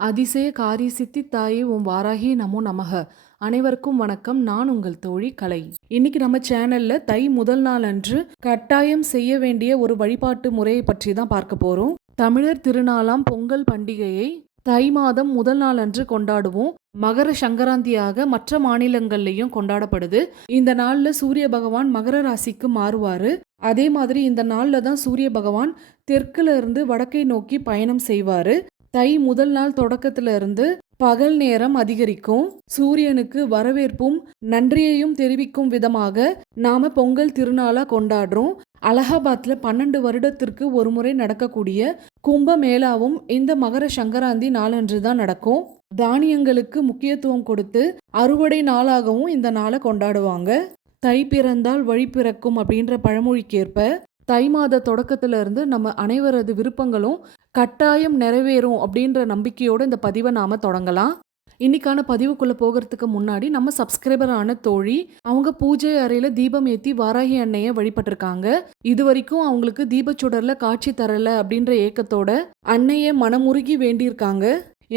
அதிசய காரிய சித்தி தாயே உன் வாராகி நமோ நமக. அனைவருக்கும் வணக்கம். நான் உங்கள் தோழி கலை. இன்னைக்கு நம்ம சேனல்ல தை முதல் நாள் அன்று கட்டாயம் செய்ய வேண்டிய ஒரு வழிபாட்டு முறையை பற்றி தான் பார்க்க போறோம். தமிழர் திருநாளாம் பொங்கல் பண்டிகையை தை மாதம் முதல் நாள் அன்று கொண்டாடுவோம். மகர சங்கராந்தியாக மற்ற மாநிலங்கள்லயும் கொண்டாடப்படுது. இந்த நாள்ல சூரிய பகவான் மகர ராசிக்கு மாறுவாரு. அதே மாதிரி இந்த நாள்ல தான் சூரிய பகவான் தெற்குல இருந்து வடக்கை நோக்கி பயணம் செய்வாரு. தை முதல் நாள் தொடக்கத்துல இருந்து பகல் நேரம் அதிகரிக்கும். சூரியனுக்கு வரவேற்பும் நன்றியையும் தெரிவிக்கும் விதமாக நாம பொங்கல் திருநாளா கொண்டாடுறோம். அலகாபாத்ல 12 வருடத்திற்கு ஒரு முறை நடக்கக்கூடிய கும்ப மேளாவும் இந்த மகர சங்கராந்தி நாளன்று தான் நடக்கும். தானியங்களுக்கு முக்கியத்துவம் கொடுத்து அறுவடை நாளாகவும் இந்த நாளை கொண்டாடுவாங்க. தை பிறந்தால் வழி பிறக்கும் அப்படின்ற பழமொழிக்கேற்ப தை மாத தொடக்கத்துல இருந்து நம்ம அனைவரது விருப்பங்களும் கட்டாயம் நிறைவேறும் அப்படின்ற நம்பிக்கையோட இந்த பதிவை நாம தொடங்கலாம். இன்னைக்கான பதிவுக்குள்ள போகிறதுக்கு முன்னாடி நம்ம சப்ஸ்கிரைபரான தோழி அவங்க பூஜை அறையில தீபம் ஏத்தி வாராகி அன்னைய வழிபட்டிருக்காங்க. இது வரைக்கும் அவங்களுக்கு தீபச்சுடர்ல காட்சி தரல அப்படின்ற ஏக்கத்தோட அன்னைய மனமுருகி வேண்டியிருக்காங்க.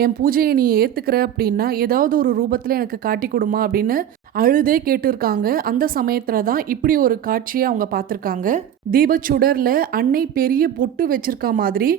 என் பூஜையை நீ ஏத்துக்கிற அப்படின்னா ஏதாவது ஒரு ரூபத்துல எனக்கு காட்டி கொடுமா அப்படின்னு அழுதே கேட்டிருக்காங்க. அந்த சமயத்துல தான் இப்படி ஒரு காட்சியை அவங்க பார்த்துருக்காங்க. தீபச்சுடர்ல அன்னை பெரிய பொட்டு வச்சிருக்கா மாதிரி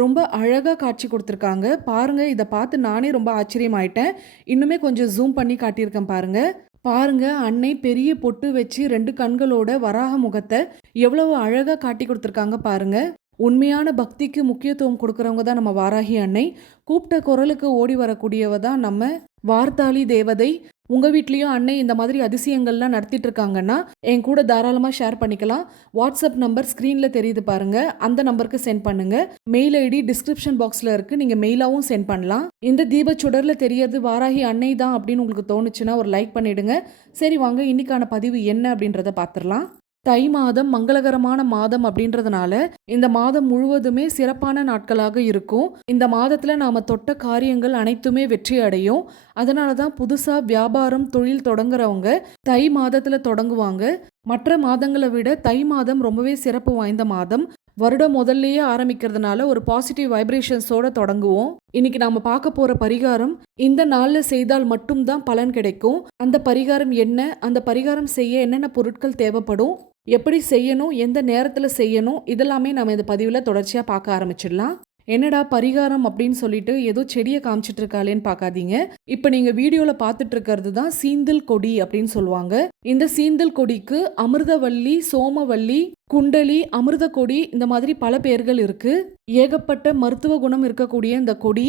ரொம்ப அழகா காட்சி கொடுத்துருக்காங்க. பாருங்க, இதை பார்த்து நானே ரொம்ப ஆச்சரியமாயிட்டேன். இன்னுமே கொஞ்சம் ஜூம் பண்ணி காட்டியிருக்கேன் பாருங்க. பாருங்க, அன்னை பெரிய பொட்டு வச்சு 2 கண்களோட வராக முகத்தை எவ்வளவு அழகா காட்டி கொடுத்துருக்காங்க பாருங்க. உண்மையான பக்திக்கு முக்கியத்துவம் கொடுக்கறவங்க தான் நம்ம வாராகி அன்னை. கூப்பிட்ட குரலுக்கு ஓடி வரக்கூடியவ தான் நம்ம வார்த்தாளி தேவதை. உங்க வீட்லயும் அன்னை இந்த மாதிரி அதிசயங்கள்லாம் நடத்திட்டு இருக்காங்கன்னா என் கூட தாராளமா ஷேர் பண்ணிக்கலாம். வாட்ஸ்அப் நம்பர் ஸ்கிரீன்ல தெரியுது பாருங்க, அந்த நம்பருக்கு சென்ட் பண்ணுங்க. மெயில் ஐடி டிஸ்கிரிப்ஷன் பாக்ஸ்ல இருக்கு, நீங்க மெயிலாவும் சென்ட் பண்ணலாம். இந்த தீபச்சுடர்ல தெரியறது வாராகி அன்னை தான் அப்படின்னு உங்களுக்கு தோணுச்சுன்னா ஒரு லைக் பண்ணிடுங்க. சரி, வாங்க இன்னைக்கான பதிவு என்ன அப்படின்றத பார்த்துடலாம். தை மாதம் மங்களகரமான மாதம் அப்படின்றதுனால இந்த மாதம் முழுவதுமே சிறப்பான நாட்களாக இருக்கும். இந்த மாதத்துல நாம தொட்ட காரியங்கள் அனைத்துமே வெற்றி அடையும். அதனால தான் புதுசா வியாபாரம் தொழில் தொடங்குறவங்க தை மாதத்துல தொடங்குவாங்க. மற்ற மாதங்களை விட தை மாதம் ரொம்பவே சிறப்பு வாய்ந்த மாதம். வருடம் முதல்லயே ஆரம்பிக்கிறதுனால ஒரு பாசிட்டிவ் வைப்ரேஷன்ஸோட தொடங்குவோம். இன்னைக்கு நாம பார்க்க போற பரிகாரம் இந்த நாள்ல செய்தால் மட்டும்தான் பலன் கிடைக்கும். அந்த பரிகாரம் என்ன, அந்த பரிகாரம் செய்ய என்னென்ன பொருட்கள் தேவைப்படும், எப்படி செய்யணும், எந்த நேரத்துல செய்யணும், இதெல்லாமே நம்ம இந்த பதிவுல தொடர்ச்சியா பார்க்க ஆரம்பிச்சிடலாம். என்னடா பரிகாரம் அப்படின்னு சொல்லிட்டு ஏதோ செடியை காமிச்சிட்டு இருக்காளேன்னு பார்க்காதீங்க. இப்ப நீங்க வீடியோல பார்த்துட்டு இருக்கிறது தான் சீந்தில் கொடி அப்படின்னு சொல்லுவாங்க. இந்த சீந்தில் கொடிக்கு அமிர்தவல்லி, சோமவல்லி, குண்டலி, அமிர்த கொடி, இந்த மாதிரி பல பெயர்கள் இருக்கு. ஏகப்பட்ட மருத்துவ குணம் இருக்கக்கூடிய இந்த கொடி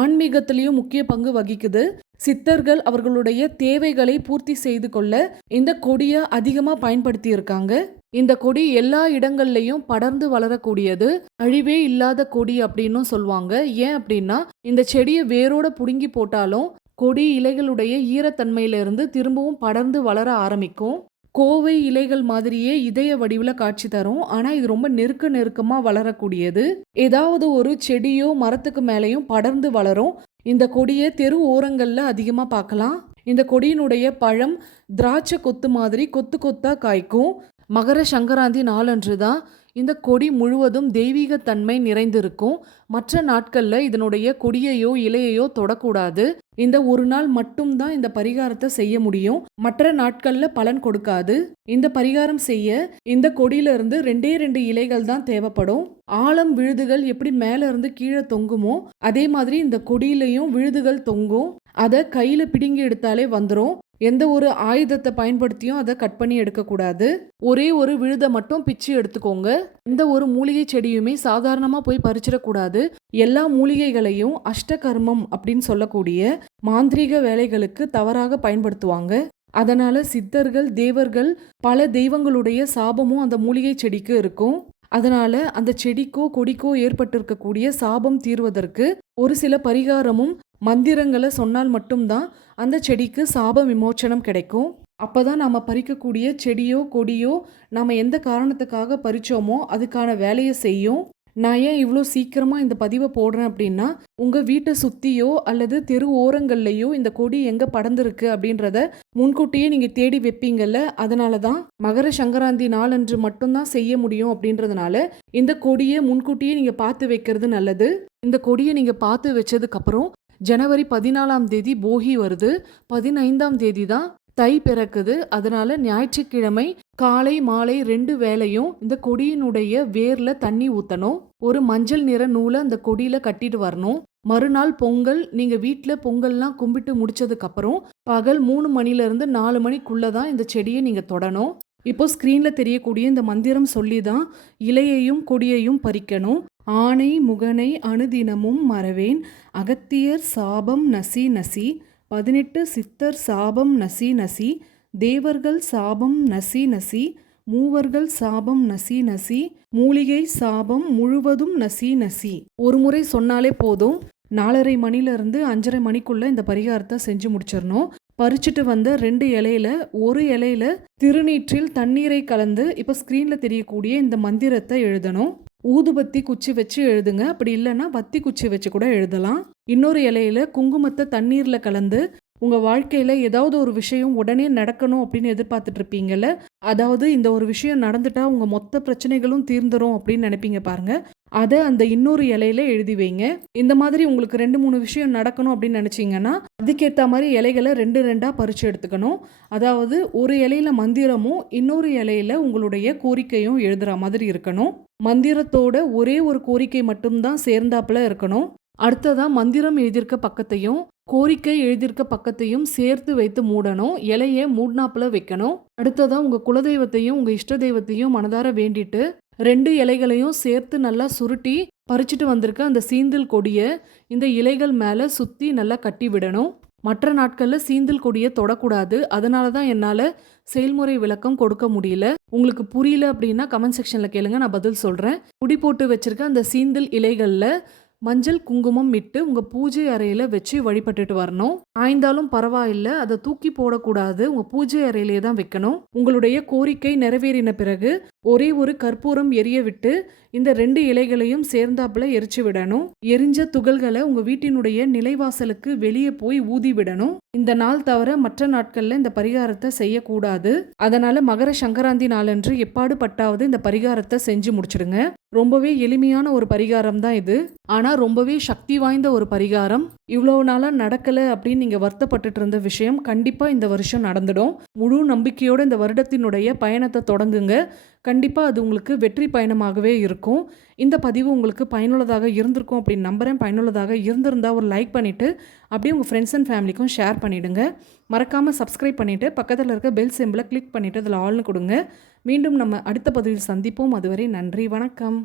ஆன்மீகத்திலையும் முக்கிய பங்கு வகிக்குது. சித்தர்கள் அவர்களுடைய தேவைகளை பூர்த்தி செய்து கொள்ள இந்த கொடியை அதிகமா பயன்படுத்தி இருக்காங்க. இந்த கொடி எல்லா இடங்கள்லயும் படர்ந்து வளரக்கூடியது, அழிவே இல்லாத கொடி அப்படின்னு சொல்லுவாங்க. ஏன் அப்படின்னா இந்த செடியை வேரோட புடுங்கி போட்டாலும் கொடி இலைகளுடைய ஈரத்தன்மையிலிருந்து திரும்பவும் படர்ந்து வளர ஆரம்பிக்கும். கோவை இலைகள் மாதிரியே இதய வடிவில் காட்சி தரும். ஆனா இது ரொம்ப நெருக்கமா வளரக்கூடியது. ஏதாவது ஒரு செடியோ மரத்துக்கு மேலேயும் படர்ந்து வளரும். இந்த கொடியை தெரு ஓரங்கள்ல அதிகமா பார்க்கலாம். இந்த கொடியினுடைய பழம் திராட்சை கொத்து மாதிரி கொத்து கொத்தா காய்க்கும். மகர சங்கராந்தி நாளன்று தான் இந்த கொடி முழுவதும் தெய்வீக தன்மை நிறைந்திருக்கும். மற்ற நாட்கள்ல இதனுடைய கொடியையோ இலையையோ தொடக்கூடாது. இந்த ஒரு நாள் மட்டும்தான் இந்த பரிகாரத்தை செய்ய முடியும். மற்ற நாட்கள்ல பலன் கொடுக்காது. இந்த பரிகாரம் செய்ய இந்த கொடியில இருந்து 2 இலைகள் தான் தேவைப்படும். ஆழம் விழுதுகள் எப்படி மேல இருந்து கீழே தொங்குமோ அதே மாதிரி இந்த கொடியிலையும் விழுதுகள் தொங்கும். அதை கையில பிடுங்கி எடுத்தாலே வந்துடும். எந்த ஒரு ஆயுதத்தை பயன்படுத்தியும் அதை கட் பண்ணி எடுக்கக்கூடாது. ஒரே ஒரு விழுதை மட்டும் பிச்சு எடுத்துக்கோங்க. எந்த ஒரு மூலிகை செடியுமே சாதாரணமாக போய் பறிச்சிடக்கூடாது. எல்லா மூலிகைகளையும் அஷ்டகர்மம் அப்படின்னு சொல்லக்கூடிய மாந்திரீக வேலைகளுக்கு தவறாக பயன்படுத்துவாங்க. அதனால சித்தர்கள், தேவர்கள், பல தெய்வங்களுடைய சாபமும் அந்த மூலிகை செடிக்கு இருக்கும். அதனால அந்த செடிக்கோ கொடிக்கோ ஏற்பட்டிருக்கக்கூடிய சாபம் தீர்வதற்கு ஒரு சில பரிகாரமும் மந்திரங்களை சொன்னால் மட்டும்தான் அந்த செடிக்கு சாப விமோச்சனம் கிடைக்கும். அப்பதான் நாம பறிக்கக்கூடிய செடியோ கொடியோ நாம எந்த காரணத்துக்காக பறிச்சோமோ அதுக்கான வேலையை செய்யும். நான் ஏன் இவ்வளோ சீக்கிரமா இந்த பதிவை போடுறேன் அப்படின்னா, உங்க வீட்டை சுத்தியோ அல்லது தெரு ஓரங்கள்லையோ இந்த கொடி எங்க படர்ந்திருக்கு அப்படின்றத முன்கூட்டியே நீங்க தேடி வைப்பீங்கல்ல. அதனாலதான் மகர சங்கராந்தி நாளன்று மட்டும்தான் செய்ய முடியும் அப்படின்றதுனால இந்த கொடியை முன்கூட்டியே நீங்க பார்த்து வைக்கிறது நல்லது. இந்த கொடியை நீங்க பார்த்து வச்சதுக்கு அப்புறம் ஜனவரி 14ஆம் தேதி போகி வருது. 15ஆம் தேதி தான் தை பிறக்குது. அதனால ஞாயிற்றுக்கிழமை காலை மாலை 2 வேளையும் இந்த கொடியினுடைய வேர்ல தண்ணி ஊத்தணும். ஒரு மஞ்சள் நிற நூலை அந்த கொடியில கட்டிட்டு வரணும். மறுநாள் பொங்கல். நீங்க வீட்ல பொங்கல்லாம் கும்பிட்டு முடிச்சதுக்கு அப்புறம் பகல் 3 மணிலேருந்து 4 மணிக்குள்ள தான் இந்த செடியை நீங்க தொடணும். இப்போ ஸ்க்ரீன்ல தெரியக்கூடிய இந்த மந்திரம் சொல்லி தான் இலையையும் கொடியையும் பறிக்கணும். ஆனை முகனை அனுதினமும் மறவேன், அகத்தியர் சாபம் நசி நசி, 18 சித்தர் சாபம் நசி நசி, தேவர்கள் சாபம் நசி நசி, மூவர்கள் சாபம் நசி நசி, மூலிகை சாபம் முழுவதும் நசி நசி. ஒரு முறை சொன்னாலே போதும். 4:30 மணிலேருந்து 5:30 மணிக்குள்ள இந்த பரிகாரத்தை செஞ்சு முடிச்சிடணும். பறிச்சுட்டு வந்த 2 இலையில ஒரு இலையில திருநீற்றில் தண்ணீரை கலந்து இப்போ ஸ்க்ரீன்ல தெரியக்கூடிய இந்த மந்திரத்தை எழுதணும். ஊதுபத்தி குச்சி வச்சு எழுதுங்க. அப்படி இல்லைன்னா பத்தி குச்சி வச்சு கூட எழுதலாம். இன்னொரு இலையில குங்குமத்தை தண்ணீர்ல கலந்து உங்க வாழ்க்கையில ஏதாவது ஒரு விஷயம் உடனே நடக்கணும் அப்படின்னு எதிர்பார்த்துட்டு இருப்பீங்கல்ல, அதாவது இந்த ஒரு விஷயம் நடந்துட்டா உங்க மொத்த பிரச்சனைகளும் தீர்ந்துரும் அப்படின்னு நினைப்பீங்க பாருங்க, அதை அந்த இன்னொரு இலையில எழுதி வைங்க. இந்த மாதிரி உங்களுக்கு 2-3 விஷயம் நடக்கணும் அப்படின்னு நினைச்சீங்கன்னா அதுக்கேற்ற மாதிரி இலைகளை 2-2 பறிச்சு எடுத்துக்கணும். அதாவது ஒரு இலையில மந்திரமும் இன்னொரு இலையில உங்களுடைய கோரிக்கையும் எழுதுற மாதிரி இருக்கணும். மந்திரத்தோட ஒரே ஒரு கோரிக்கை மட்டும்தான் சேர்ந்தாப்புல இருக்கணும். அடுத்ததா மந்திரம் எழுதியிருக்க பக்கத்தையும் கோரிக்கை எழுதியிருக்க பக்கத்தையும் சேர்த்து வைத்து மூடணும். இலையை மூடினாப்புல வைக்கணும். அடுத்ததா உங்க குலதெய்வத்தையும் உங்க இஷ்ட தெய்வத்தையும் மனதார வேண்டிட்டு 2 இலைகளையும் சேர்த்து நல்லா சுருட்டி பறிச்சுட்டு வந்திருக்க அந்த சீந்தில் கொடியை இந்த இலைகள் மேலே சுற்றி நல்லா கட்டி விடணும். மற்ற நாட்களில் சீந்தில் கொடியை தொடக்கூடாது. அதனால தான் என்னால் செயல்முறை விளக்கம் கொடுக்க முடியல. உங்களுக்கு புரியல அப்படின்னா கமெண்ட் செக்ஷனில் கேளுங்க, நான் பதில் சொல்கிறேன். முடி போட்டு வச்சிருக்க அந்த சீந்தில் இலைகளில் மஞ்சள் குங்குமம் இட்டு உங்கள் பூஜை அறையில் வச்சு வழிபட்டுட்டு வரணும். ஆய்ந்தாலும் பரவாயில்லை, அதை தூக்கி போடக்கூடாது. உங்கள் பூஜை அறையிலே தான் வைக்கணும். உங்களுடைய கோரிக்கை நிறைவேறின பிறகு ஒரே ஒரு கற்பூரம் எரிய விட்டு இந்த 2 இலைகளையும் சேர்ந்தாப்புல எரிச்சு விடணும். எரிஞ்ச துகள்களை உங்கள் வீட்டினுடைய நிலைவாசலுக்கு வெளியே போய் ஊதி விடணும். இந்த நாள் தவிர மற்ற நாட்களில் இந்த பரிகாரத்தை செய்யக்கூடாது. அதனால மகர சங்கராந்தி நாளன்று எப்பாடு பட்டாவது இந்த பரிகாரத்தை செஞ்சு முடிச்சிடுங்க. ரொம்பவே எளிமையான ஒரு பரிகாரம் தான் இது. ஆனால் ரொம்பவே சக்தி வாய்ந்த ஒரு பரிகாரம். இவ்வளோ நாளாக நடக்கலை அப்படின்னு நீங்கள் வருத்தப்பட்டுட்டு இருந்த விஷயம் கண்டிப்பாக இந்த வருஷம் நடந்துடும். முழு நம்பிக்கையோடு இந்த வருடத்தினுடைய பயணத்தை தொடங்குங்க. கண்டிப்பாக அது உங்களுக்கு வெற்றி பயணமாகவே இருக்கும். இந்த பதிவு உங்களுக்கு பயனுள்ளதாக இருந்திருக்கும் அப்படின்னு நம்புகிறேன். பயனுள்ளதாக இருந்திருந்தால் ஒரு லைக் பண்ணிவிட்டு அப்படியே உங்கள் ஃப்ரெண்ட்ஸ் அண்ட் ஃபேமிலிக்கும் ஷேர் பண்ணிவிடுங்க. மறக்காமல் சப்ஸ்கிரைப் பண்ணிவிட்டு பக்கத்தில் இருக்க பெல் சிம்பிளை கிளிக் பண்ணிவிட்டு அதில் ஆல்னு கொடுங்க. மீண்டும் நம்ம அடுத்த பதிவில் சந்திப்போம். அதுவரை நன்றி, வணக்கம்.